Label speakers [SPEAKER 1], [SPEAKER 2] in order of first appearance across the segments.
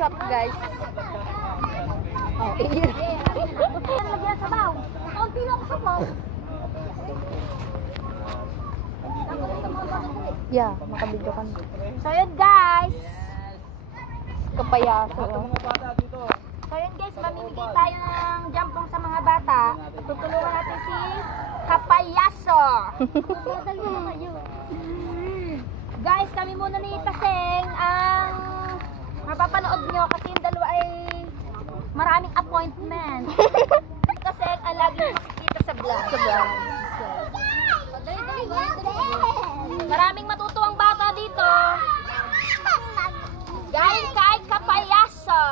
[SPEAKER 1] up guys? Oh, iyon.
[SPEAKER 2] Lagyan sa baw. Kaunti lang.
[SPEAKER 1] Yeah, makabidyo ka.
[SPEAKER 2] So yun guys.
[SPEAKER 1] Kapayaso.
[SPEAKER 2] So yun guys, mamimigay tayo ng jampong sa mga bata. Tutulungan natin si Kapayaso. guys, kami muna ni Taseng ang mapapanood nyo kasi yung dalawa ay maraming appointment. Taseng ang laging makikita sa vlog.
[SPEAKER 1] Sa vlog.
[SPEAKER 2] Maraming matutuwang bata dito. Galing kay Kapayaso.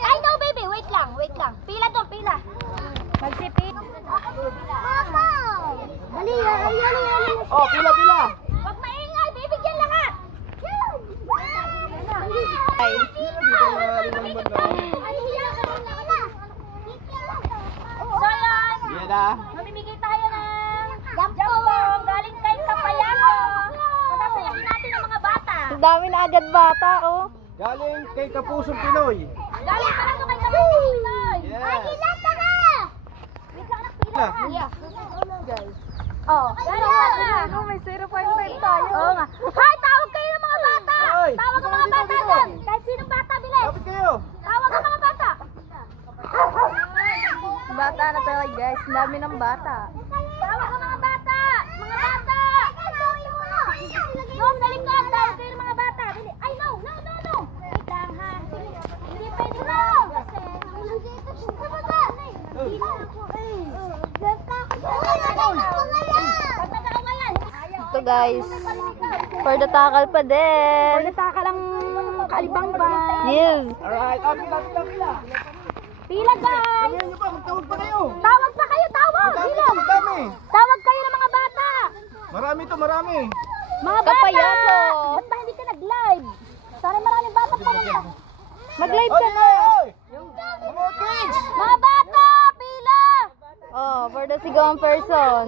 [SPEAKER 2] Ay, no, baby. Wait lang, wait lang. Pila doon, pila. Magsipit. Mama! Dali, dali, dali.
[SPEAKER 3] Oh, pila, pila.
[SPEAKER 2] Huwag maingay, bibigyan lahat.
[SPEAKER 1] Ay.
[SPEAKER 2] So, yan.
[SPEAKER 3] Yan na.
[SPEAKER 2] Mamimigay tayo ng jampong galing kay Kapayaso. Pasasayahin natin ang mga bata.
[SPEAKER 1] Ang dami na agad bata, oh.
[SPEAKER 3] Galing kay Kapusong Pinoy.
[SPEAKER 2] Galing pa ito kay Kapayaso.
[SPEAKER 3] Yes.
[SPEAKER 2] Ay, kilata ka! Wait lang na pila.
[SPEAKER 3] Ah.
[SPEAKER 1] Guys.
[SPEAKER 2] Oh.
[SPEAKER 1] Ano, may 0.5 tayo.
[SPEAKER 2] Oo nga. Hay, tawag kayo ng mga bata! Tawag ang mga bata doon! Kahit sinong bata, bilis!
[SPEAKER 3] Kapit kayo.
[SPEAKER 2] Tawag ang mga bata!
[SPEAKER 1] Bata na tayo guys. Ang dami ng bata.
[SPEAKER 2] Tawag ang mga bata! Mga bata! No, sa likod! Tawag kayo ng mga bata! Bili. Ay, no! No, no, no! Wait lang, ha? Hindi pwede na! Kasi... Pag nagkakawayan!
[SPEAKER 1] Ito guys. For the takal pa din.
[SPEAKER 2] Takal ang kalibang-bang.
[SPEAKER 1] Yes.
[SPEAKER 3] Alright. Ah, pila, pila, pila.
[SPEAKER 2] Pila, guys!
[SPEAKER 3] Sabihan niyo pa, magtawag pa kayo.
[SPEAKER 2] Tawag pa kayo, tawag!
[SPEAKER 3] Madami.
[SPEAKER 2] Tawag kayo ng mga bata!
[SPEAKER 3] Marami to, marami.
[SPEAKER 2] Mga bata!
[SPEAKER 1] Kapayaso.
[SPEAKER 2] Ba't ba hindi ka nag-live? Sana maraming bata pumunta.
[SPEAKER 1] Mag-live
[SPEAKER 3] Oy,
[SPEAKER 1] ka na.
[SPEAKER 3] Mga
[SPEAKER 2] bata! Pila!
[SPEAKER 1] Oh, for the sigawang person.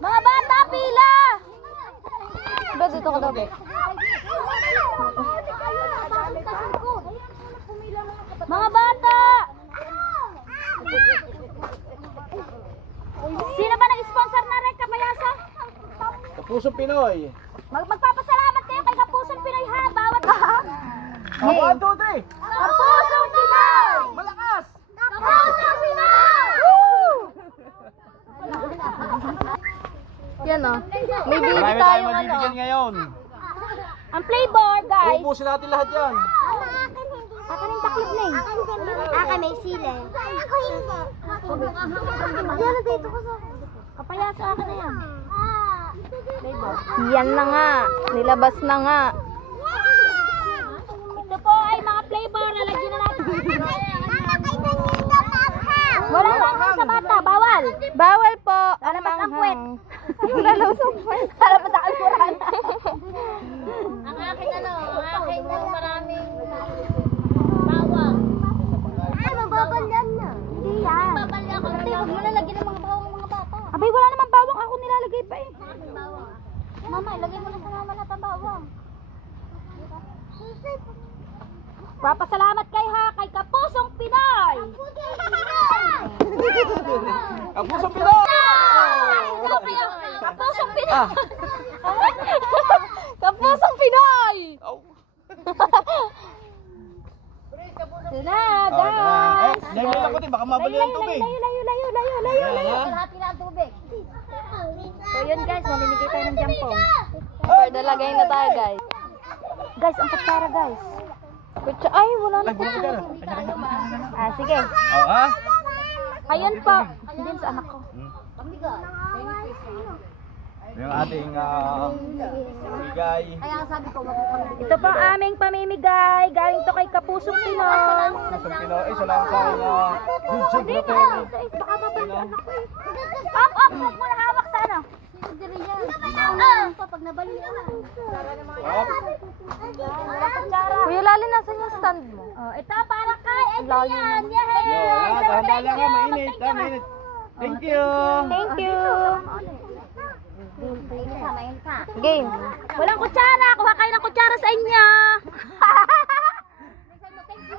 [SPEAKER 2] Mga bata! Pila!
[SPEAKER 1] Ba, dito ka daw.
[SPEAKER 2] Mga bata! Sino ba nag-sponsor na rin, Kapayasa?
[SPEAKER 3] Kapusong Pinoy.
[SPEAKER 2] Mag magpapasalamat kayo kay Kapusong Pinoy ha, bawat
[SPEAKER 3] one, two, three.
[SPEAKER 2] Kapusong Pinoy!
[SPEAKER 3] Malakas.
[SPEAKER 2] Kapusong Pinoy!
[SPEAKER 1] Yan oh. May baby
[SPEAKER 3] Marami tayong
[SPEAKER 1] tayong ano.
[SPEAKER 3] mabibigyan ngayon.
[SPEAKER 2] Ang flavor, guys.
[SPEAKER 3] Ubusin natin lahat yan.
[SPEAKER 2] Akin yung taklid na eh. Akin may sile. Ako hindi. Diyan dito ko sa... Kapayasa akin na yan.
[SPEAKER 1] Yan na nga. Nilabas na nga.
[SPEAKER 2] Ito po ay mga flavor. Lalagyan na natin. Wala lang sa bata. Bawal.
[SPEAKER 1] Bawal po.
[SPEAKER 2] Lalabas ang puwet.
[SPEAKER 1] Lalabas ang puwet.
[SPEAKER 2] Lalabas ang alpuran. ang akin ano, ang akin yung maraming bawang. Ay, magbabal yan na. Hindi yan. Magbabal yan. Ate, huwag mo lalagyan ng mga bawang mga bata. Abay, wala naman bawang. Ako nilalagay pa eh. Mama, ilagay mo na sa mama natin bawang. Papasalamat kay ha, kay Kapusong Pinoy!
[SPEAKER 3] Kapusong Pinoy.
[SPEAKER 2] Kapusong Pinoy!
[SPEAKER 3] Ah.
[SPEAKER 1] Kapusang Pinoy!
[SPEAKER 3] Oh. Oh,
[SPEAKER 2] guys!
[SPEAKER 3] eh, Layo lang ko din, baka mabali ang tubig.
[SPEAKER 2] Layo, layo, layo, layo, layo,
[SPEAKER 3] Ayan,
[SPEAKER 2] layo. Kalahati na ang tubig. So yun guys, mamimigay tayo ng jampong.
[SPEAKER 1] For the lagay na tayo guys.
[SPEAKER 2] Guys, ang kutsara guys.
[SPEAKER 1] Kutsa, ay, wala na
[SPEAKER 3] ka
[SPEAKER 2] Ah, sige.
[SPEAKER 3] Oh, ha?
[SPEAKER 2] Ayun po. Din sa anak ko.
[SPEAKER 3] Yung ating ah, bigay.
[SPEAKER 2] Ito po ang aming pamimigay. Galing to kay Kapusong Pinoy.
[SPEAKER 3] Kapusong Pinoy. Isa lang sa ah, YouTube na pwede.
[SPEAKER 2] Baka mabalik anak ko eh. Up, up, huwag mo na hawak sa ano. Ah.
[SPEAKER 1] Kuya Lali, nasan yung stand mo?
[SPEAKER 2] Oh, ito para kay.
[SPEAKER 3] Yo,
[SPEAKER 2] Yay!
[SPEAKER 3] ha? Dahan-dahan lang ha. Mainit. Mainit. Thank you.
[SPEAKER 1] Thank you.
[SPEAKER 2] Game.
[SPEAKER 1] Game.
[SPEAKER 2] Walang kutsara. Kuha kayo ng kutsara sa inyo.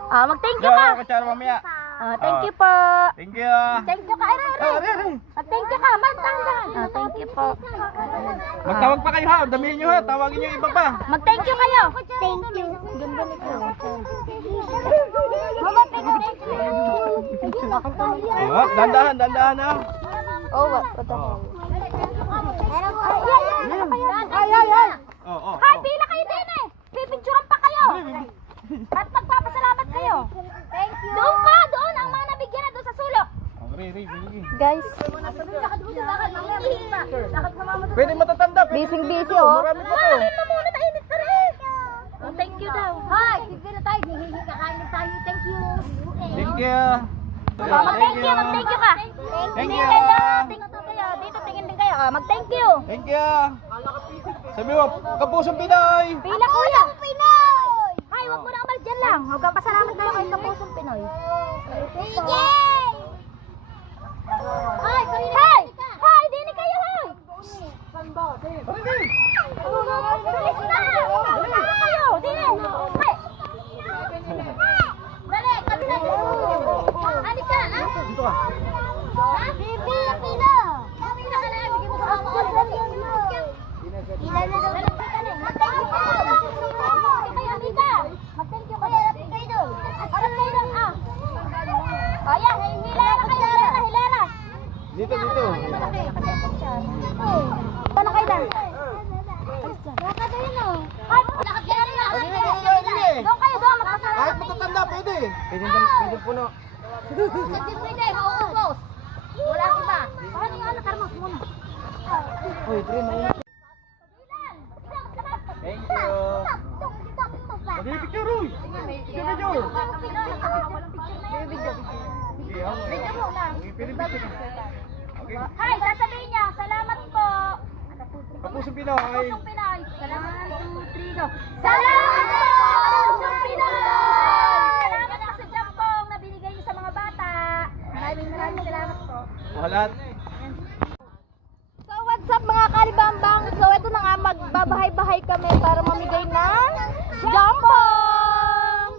[SPEAKER 1] Ah, mag-thank you
[SPEAKER 3] Yo,
[SPEAKER 1] ka.
[SPEAKER 3] kutsara mamaya.
[SPEAKER 1] Ah, thank
[SPEAKER 3] Ah.
[SPEAKER 1] you po.
[SPEAKER 3] Thank you. ah.
[SPEAKER 2] Thank you ka. Ay, ay,
[SPEAKER 3] Ah.
[SPEAKER 2] Mag-thank you ka. Magtanggan.
[SPEAKER 1] Ah, thank you po.
[SPEAKER 3] Magtawag pa kayo ha. Damihin nyo ha. Tawagin nyo yung iba pa.
[SPEAKER 2] Mag-thank you kayo. Thank you. Ganda nito. Mama, thank you. Thank you.
[SPEAKER 3] Oh, dandahan, dandahan ha.
[SPEAKER 1] Oh, what, what the hell?
[SPEAKER 2] Ay, ay, ay.
[SPEAKER 3] Oh, oh.
[SPEAKER 2] Hay,
[SPEAKER 3] oh.
[SPEAKER 2] pila kayo din eh. Pipicturan pa kayo. At magpapasalamat kayo. Thank you. Doon ka, doon. Ang mga nabigyan na doon sa sulok.
[SPEAKER 3] Oh.
[SPEAKER 1] Guys,
[SPEAKER 3] Pwede matatanda. pwede
[SPEAKER 1] Busy, oh.
[SPEAKER 3] Marami pa to.
[SPEAKER 2] Na muna, mainit pa rin.
[SPEAKER 1] oh, thank you daw.
[SPEAKER 2] Hi, sige na tayo. Hihingi kakain tayo. Thank you.
[SPEAKER 3] Thank you.
[SPEAKER 2] Oh, mag-thank you, mag-thank you ka.
[SPEAKER 3] Thank you.
[SPEAKER 2] tingin kayo. Dito tingin din kayo. Ah, mag-thank you.
[SPEAKER 3] Thank you. Sabi mo, kapusong Pinoy.
[SPEAKER 2] Pila kuya. Pinoy! Hay, wag mo na umalis dyan lang. Huwag kang pasalamat kayo kay Kapusong Pinoy. Yay! Hay, Hay! Hay, dini kayo, hay! Bilis na! Tama kayo, dini! Hay! Dali, kami na. Ani ka, ha?
[SPEAKER 3] Dito ka.
[SPEAKER 2] Ha? Bibi, pila! Pila ka na, bigyan mo sa mama ko. Ilan na daw ka na. Mag-thank you ka. Kayo, Amika. Mag-thank you kayo. Harap kayo doon. Harap kayo doon, ah. O, yan. Hilera kayo. Hilera, hilera.
[SPEAKER 3] Dito, dito.
[SPEAKER 2] Paano kayo doon? Lakad kayo, no? Ay, lakad kayo rin, ah.
[SPEAKER 3] Dito, dito, dito.
[SPEAKER 2] Doon kayo, doon. Magpasalamat.
[SPEAKER 3] Kahit matatanda, pwede. Pwede, pwede puno.
[SPEAKER 2] Sa Disney Day, mauubos. Wala iba. Paano yung ano, Carmos muna?
[SPEAKER 3] Uy, pre, may... Thank you. Pwede picture, uy. Picture.
[SPEAKER 2] Hi, sasabihin niya, salamat po.
[SPEAKER 3] Kapusong Pinoy.
[SPEAKER 2] Pusong Pinoy. Salamat, two, three, go. Salamat po, Pusong Pinoy! Salamat po sa jampong na binigay niyo sa mga bata. Maraming maraming salamat po.
[SPEAKER 3] Walat.
[SPEAKER 1] So what's up mga kalibambang? So ito na nga, magbabahay-bahay kami para mamigay ng jampong!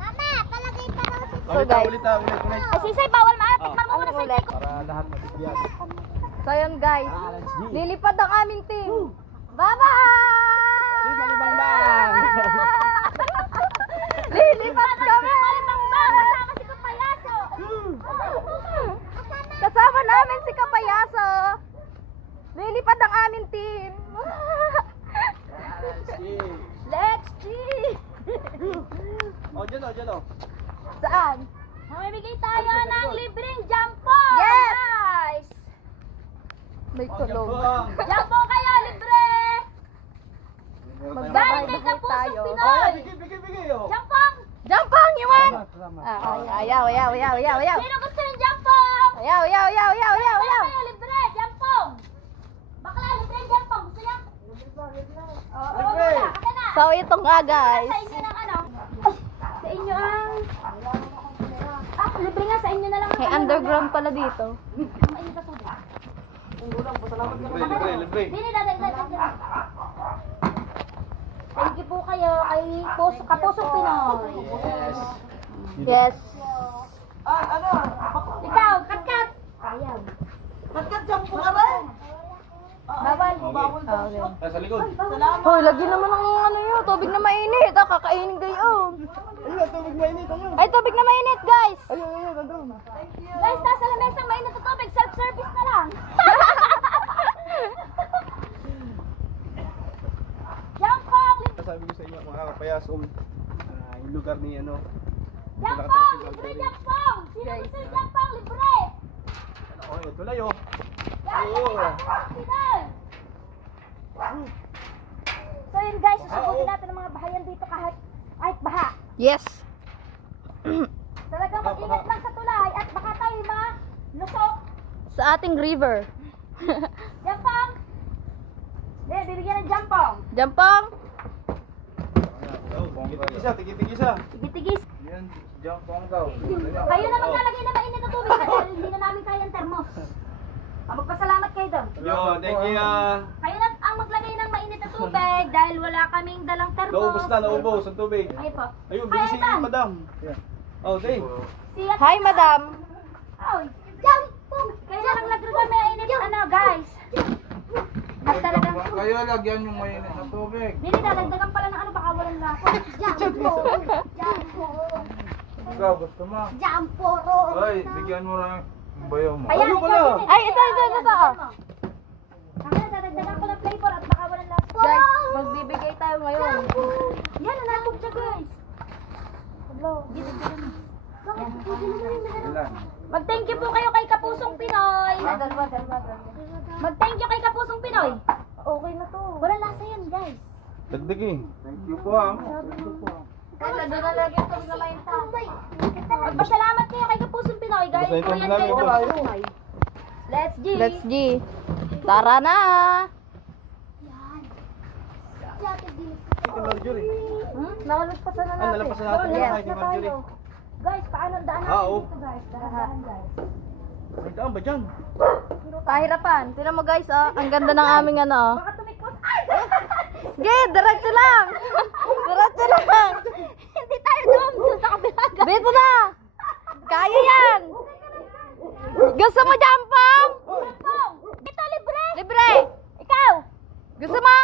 [SPEAKER 2] Mama, palagay pa daw si
[SPEAKER 1] So,
[SPEAKER 3] Ulit,
[SPEAKER 1] guys.
[SPEAKER 3] ulit, ah, ulit, ulit.
[SPEAKER 2] Ay, sisay, bawal maatik.
[SPEAKER 3] Ah.
[SPEAKER 2] Man mo muna sa
[SPEAKER 1] ulit?
[SPEAKER 3] Para lahat mabigyan.
[SPEAKER 1] So yun guys,
[SPEAKER 3] Ah, let's
[SPEAKER 1] lilipad ang aming team. Bye-bye!
[SPEAKER 3] Team Malibang-bang!
[SPEAKER 1] lilipad kami!
[SPEAKER 2] Kasama si Kapayaso.
[SPEAKER 1] Kasama namin si Kapayaso. Lilipad ang aming team. Let's G!
[SPEAKER 3] Oh, dyan, oh, dyan, oh.
[SPEAKER 1] Saan?
[SPEAKER 2] Mamimigay tayo ng libreng jampong.
[SPEAKER 1] Yes! Guys! May
[SPEAKER 3] Oh,
[SPEAKER 1] tulog.
[SPEAKER 3] jampong.
[SPEAKER 2] Jampong kayo, libre. Galing kay Kapusong
[SPEAKER 1] tayo.
[SPEAKER 2] Pinoy.
[SPEAKER 3] bigay, bigay, bigay, oh.
[SPEAKER 2] Jampong.
[SPEAKER 1] Jampong, iwan! Ayaw, ayaw, ayaw, ayaw, ayaw.
[SPEAKER 2] Sino gusto ng jampong?
[SPEAKER 1] Ayaw, ayaw, ayaw, ayaw, ayaw, ayaw.
[SPEAKER 2] Kayo, libre, jampong. Bakla, libre yung jampong. Gusto niya? Oo,
[SPEAKER 3] Libre.
[SPEAKER 2] wala.
[SPEAKER 1] So, ito nga guys.
[SPEAKER 2] Sa inyo ng ano? Sa inyo ang... Ah, libre nga sa inyo na lang.
[SPEAKER 1] May underground pala dito.
[SPEAKER 2] Mainit na tubig.
[SPEAKER 3] Libre, libre, libre.
[SPEAKER 2] Thank you po kayo kay Pus Kapusong Pinoy.
[SPEAKER 3] Yes.
[SPEAKER 1] Yes.
[SPEAKER 2] Ikaw, kat-kat. Ayaw. Bawal.
[SPEAKER 1] Ah, Okay.
[SPEAKER 3] Ah, sa likod.
[SPEAKER 1] Hoy, lagi naman ng ano yun, tubig na mainit. Ah, kakainin kayo.
[SPEAKER 3] Ayun, tubig mainit, ayun.
[SPEAKER 1] Ay, tubig na mainit, guys.
[SPEAKER 3] Ayun, ayun, nandun.
[SPEAKER 2] Guys, nasa lamesang mainit na tubig. Self-service na lang. Jampong!
[SPEAKER 3] Sabi ko sa inyo, mga kapayasong, ah, yung lugar ni ano,
[SPEAKER 2] Jampong! Libre jampong! Sino gusto ng jampong? Libre!
[SPEAKER 3] Oh, ito na yun.
[SPEAKER 2] Yan,
[SPEAKER 3] Oo.
[SPEAKER 2] So yun guys, susubukin natin ang mga bahayan dito kahit kahit baha.
[SPEAKER 1] Yes.
[SPEAKER 2] Talagang mag-ingat lang sa tulay at baka tayo ma-lusok.
[SPEAKER 1] Sa ating river.
[SPEAKER 2] Jampong! Hindi, bibigyan ng jampong.
[SPEAKER 1] Jampong.
[SPEAKER 3] Oh, tigit-tigisa, tigit-tigisa.
[SPEAKER 2] Tigis-tigis.
[SPEAKER 3] Yan, jampong daw.
[SPEAKER 2] Kayo na maglalagay na mainit na tubig dahil hindi na namin kaya ang termos. Ah, magpasalamat kayo doon.
[SPEAKER 3] Yo, thank you. ah.
[SPEAKER 2] Kayo na ang maglagay ng mainit na tubig dahil wala kaming dalang termos.
[SPEAKER 3] Naubos na, naubos ang tubig.
[SPEAKER 2] Ay po.
[SPEAKER 3] Ayun,
[SPEAKER 2] Ay,
[SPEAKER 3] bilis si
[SPEAKER 2] Tan.
[SPEAKER 3] madam. Oh, day.
[SPEAKER 2] Siya,
[SPEAKER 1] Hi, madam.
[SPEAKER 2] Ay, kaya lang nagre mainit ano guys. At talaga.
[SPEAKER 4] Kayo lagyan yung mainit na tubig.
[SPEAKER 2] Nini, dadagdagan pala ng ano, baka walang lasa.
[SPEAKER 4] Ikaw, gusto mo?
[SPEAKER 1] Jamporo.
[SPEAKER 4] Ay, bigyan mo lang yung bayaw mo.
[SPEAKER 2] Ayan, ikaw
[SPEAKER 3] pala?
[SPEAKER 1] Ay, ito, ito, ito, ito.
[SPEAKER 2] Kaya dadagdagan ko ng flavor at baka walang lasa.
[SPEAKER 1] Guys, magbibigay tayo ngayon.
[SPEAKER 2] Yan, nanakot siya guys. Hello.
[SPEAKER 4] Ilan?
[SPEAKER 2] Mag-thank you po kayo kay Kapusong Pinoy. Mag-thank you kay Kapusong Pinoy.
[SPEAKER 1] Okay na to.
[SPEAKER 2] Walang lasa yan guys.
[SPEAKER 3] Dagdag eh.
[SPEAKER 4] Thank you po ah.
[SPEAKER 1] Lagi ito na main
[SPEAKER 2] Magpasalamat kayo kay Kapusong Pinoy guys. Let's G.
[SPEAKER 1] Let's G. Tara na.
[SPEAKER 3] Kay Marjorie.
[SPEAKER 2] Hmm?
[SPEAKER 1] Nakalagpasan na
[SPEAKER 3] Ah, nalampasan natin
[SPEAKER 1] Yes.
[SPEAKER 3] yung kay Marjorie.
[SPEAKER 2] Guys, paano daan
[SPEAKER 3] Ah, oo.
[SPEAKER 2] dito guys? Dahan guys.
[SPEAKER 3] May daan ba dyan?
[SPEAKER 1] Kahirapan. Tingnan mo guys, oh. Ang ganda ng aming ano. oh.
[SPEAKER 2] Baka tumikos. Ay!
[SPEAKER 1] Ge, diretso lang. Diretso lang.
[SPEAKER 2] Hindi tayo doon. Doon sa kabila guys.
[SPEAKER 1] Dito na. Kaya yan. Gusto mo jampong?
[SPEAKER 2] Pong! Ito libre.
[SPEAKER 1] Libre.
[SPEAKER 2] Ikaw.
[SPEAKER 1] Gusto mo?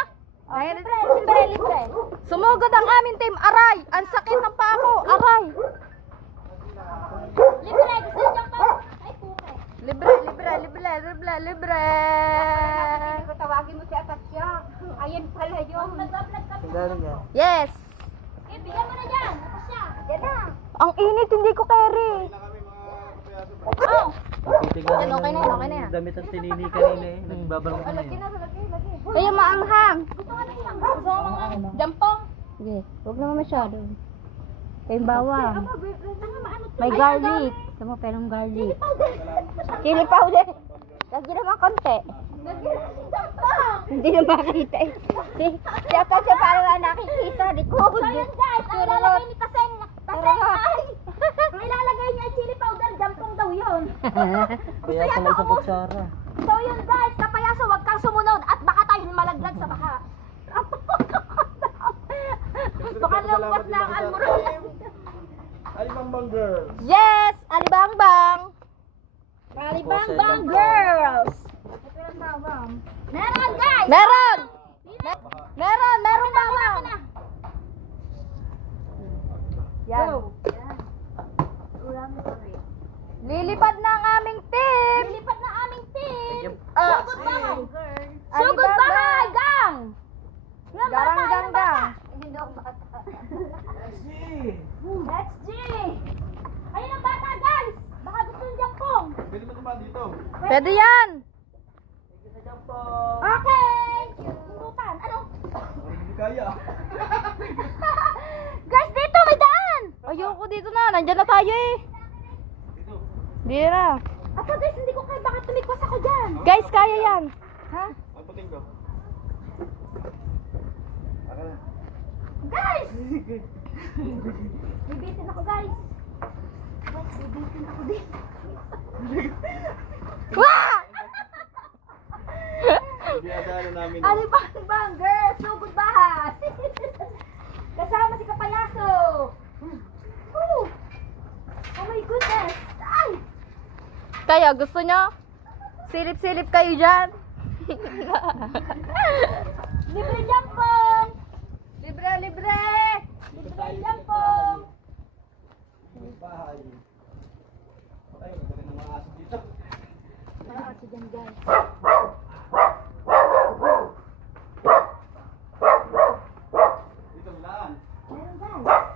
[SPEAKER 2] Ay, libre, libre, libre.
[SPEAKER 1] Sumugod ang aming team. Aray. Ang sakit ng paa ko. Aray.
[SPEAKER 2] Libre, gusto niyo pa? Ay, puke.
[SPEAKER 1] Libre, libre, libre, libre, libre.
[SPEAKER 2] Tawagin mo si Atasya. Ayun pala yun.
[SPEAKER 1] Yes.
[SPEAKER 2] Eh, bigyan mo na dyan. Atasya. Yan na.
[SPEAKER 1] Ang init, hindi ko carry.
[SPEAKER 2] Oh.
[SPEAKER 1] Ano, okay na yan, okay na yan.
[SPEAKER 3] Damit ang tinini kanina eh. Nagbabalong ka na eh.
[SPEAKER 1] Kaya maanghang.
[SPEAKER 2] Gusto ko mga jampong.
[SPEAKER 1] Sige, huwag naman masyado. Kayong bawang.
[SPEAKER 2] Tanga, maano to?
[SPEAKER 1] May
[SPEAKER 2] Ay,
[SPEAKER 1] garlic. Gusto mo pelong garlic. Chili powder. Lagi naman konti. Hindi na makita eh. Si, si Apo siya parang nakikita. Likod.
[SPEAKER 2] So yun guys, ang ilalagay ni Kaseng, Kaseng ay, ang ilalagay niya ay chili powder, jampong daw yun.
[SPEAKER 1] Kaya
[SPEAKER 2] pala sa kutsara. So yun guys, kapayaso, wag kang sumunod at baka tayo malaglag sa baka. baka lumpas na ang almoral.
[SPEAKER 3] Alibambang girls.
[SPEAKER 1] Yes! Alibangbang!
[SPEAKER 2] Bang girls! Meron guys!
[SPEAKER 1] Meron! Me- meron! Meron bawang! Yan. Lilipad na ang aming team!
[SPEAKER 2] Lilipat na aming team!
[SPEAKER 1] Ah,
[SPEAKER 2] Sugod bahay! Sugod bahay! Gang! Ilang
[SPEAKER 1] gang gang.
[SPEAKER 2] bata? Hindi ako bata. Let's G! Ayun ang bata guys! Baka gusto yung jampong!
[SPEAKER 3] Pwede mo naman dito.
[SPEAKER 1] Pwede yan!
[SPEAKER 2] Okay! Purutan! Ano?
[SPEAKER 3] Hindi kaya.
[SPEAKER 2] guys, dito may daan!
[SPEAKER 1] Ayoko dito na. Nandyan na tayo eh. Hindi na.
[SPEAKER 2] Ako guys, hindi ko kaya baka tumikwas ako dyan!
[SPEAKER 1] Guys, kaya yan. Ha?
[SPEAKER 3] Ang puting ko. Aka na.
[SPEAKER 2] Guys! Bibitin ako guys! Guys, bibitin ako din.
[SPEAKER 1] Wah!
[SPEAKER 3] Biyadaan na namin.
[SPEAKER 2] Ano ba, bang girls? Sugod bahay! Kasama si Kapayaso! Woo! Oh my goodness! Ay!
[SPEAKER 1] Kaya gusto nyo? Silip-silip kayo dyan.
[SPEAKER 2] Libre jampong!
[SPEAKER 1] libre, libre!
[SPEAKER 2] Libre jampong!
[SPEAKER 3] Bahay. Patay, magaling ng mga aso dito. Dito lang.
[SPEAKER 2] Meron guys!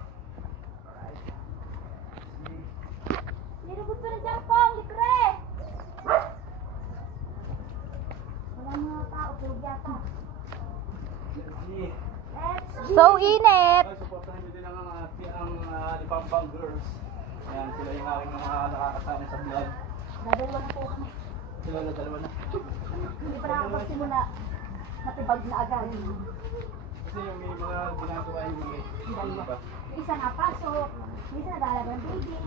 [SPEAKER 2] Sino gusto ng jampong? Libre! Wala mga tao, tulog yata.
[SPEAKER 3] Sige.
[SPEAKER 2] Let's
[SPEAKER 1] So init!
[SPEAKER 3] Ay, supportahan nyo din ang, uh, ang uh, Lipampang Girls. Ayan, sila yung aking mga nakakasama sa vlog.
[SPEAKER 2] Dadalawa na po kami.
[SPEAKER 3] Sila na dalawa na.
[SPEAKER 2] Hindi pa nakapagsimula. Natibag na agad.
[SPEAKER 3] Kasi yung may mga ginagawa yung mga iba.
[SPEAKER 2] Yung isa napasok, yung isa nag-aalaga ng baby.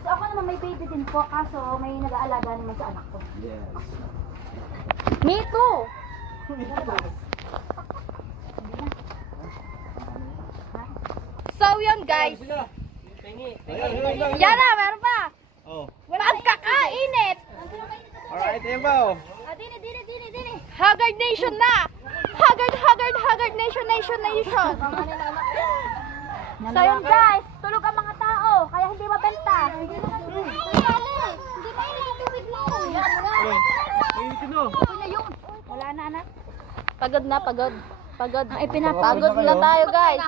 [SPEAKER 2] So ako naman may baby din po, kaso may nag-aalaga naman sa anak ko.
[SPEAKER 3] Yes.
[SPEAKER 1] Me too! So yun guys. Yan na, meron pa.
[SPEAKER 3] Oh.
[SPEAKER 1] Ang kakainit.
[SPEAKER 3] Alright, oh?
[SPEAKER 1] Ah, dini, dini, dini, dini. Haggard Nation na. Haggard, Haggard, Haggard Nation, Nation, Nation.
[SPEAKER 2] So yun guys, tulog ang mga tao, kaya hindi mabenta.
[SPEAKER 3] No.
[SPEAKER 2] Wala na anak.
[SPEAKER 1] Pagod na, pagod. Pagod.
[SPEAKER 2] Ay, pinapagod
[SPEAKER 1] Pagod
[SPEAKER 3] na
[SPEAKER 1] tayo, guys.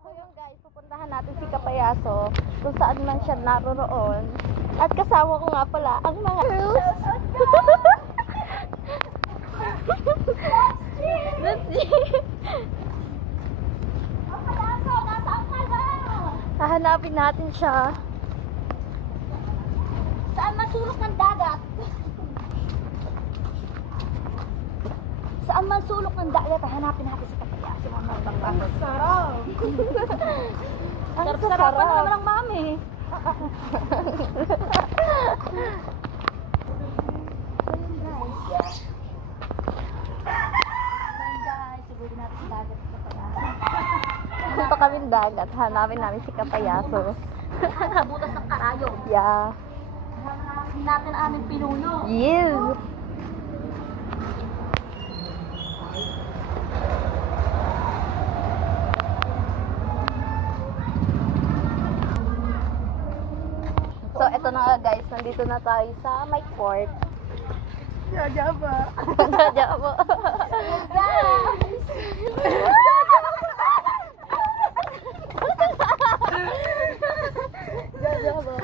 [SPEAKER 1] So yun, guys, pupuntahan natin si Kapayaso kung saan man siya naroroon. At kasama ko nga pala ang mga Let's see. Hahanapin natin siya.
[SPEAKER 2] Saan masulok ng dagat? Saan man sulok ng dagat, hanapin natin si mga magpapagod. Sarap! Ang
[SPEAKER 1] Sarap,
[SPEAKER 2] sarap
[SPEAKER 1] sarap.
[SPEAKER 2] naman ng mami. guys, siguro natin sa dagat si Kapayaso.
[SPEAKER 1] Punta kami dagat. Hanapin namin si Kapayaso.
[SPEAKER 2] Sa butas ng karayo.
[SPEAKER 1] Yeah.
[SPEAKER 2] Hanapin natin ang aming pinuno.
[SPEAKER 1] Yes. So, eto na Nandito na tayo sa my court.
[SPEAKER 2] Jaja ba?
[SPEAKER 1] Jaja po.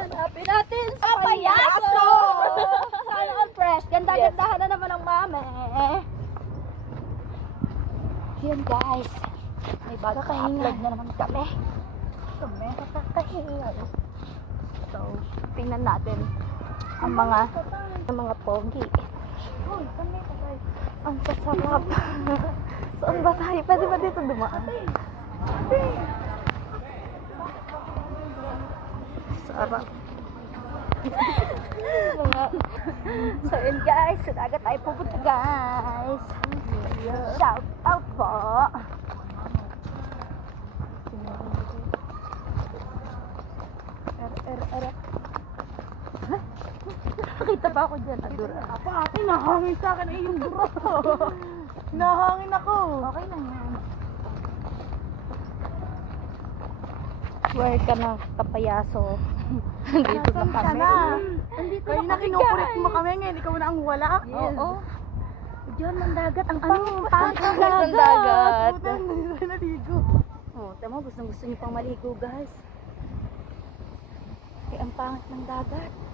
[SPEAKER 2] Hanapin natin sa payaso! Sana all fresh. Ganda-gandahan na naman ang mami. Yan guys. May bago ka-upload na naman kami.
[SPEAKER 1] Kami nakakahingal. So, tingnan natin ang mga ang mga pogi. Ang sasarap. Saan ba tayo? Pwede ba dito dumaan? Sarap.
[SPEAKER 2] So yun guys, sa dagat tayo pupunta guys. Shout out po. Er, er, er.
[SPEAKER 1] Nakita ba ako dyan? Adura.
[SPEAKER 2] Ako ate, nahangin sa akin eh yung bro. nahangin ako. Okay lang yan.
[SPEAKER 1] Swear ka na, kapayaso. Dito na kami.
[SPEAKER 2] Andito Kayo na kinukulit mo kami ngayon, ikaw na ang wala.
[SPEAKER 1] Oo.
[SPEAKER 2] Diyan ng dagat, ang ano,
[SPEAKER 1] pang- ng dagat.
[SPEAKER 2] Puta, hindi na naligo.
[SPEAKER 1] Oh, tama, gusto gusto niyo pang maligo, guys. Ang pangit ng dagat.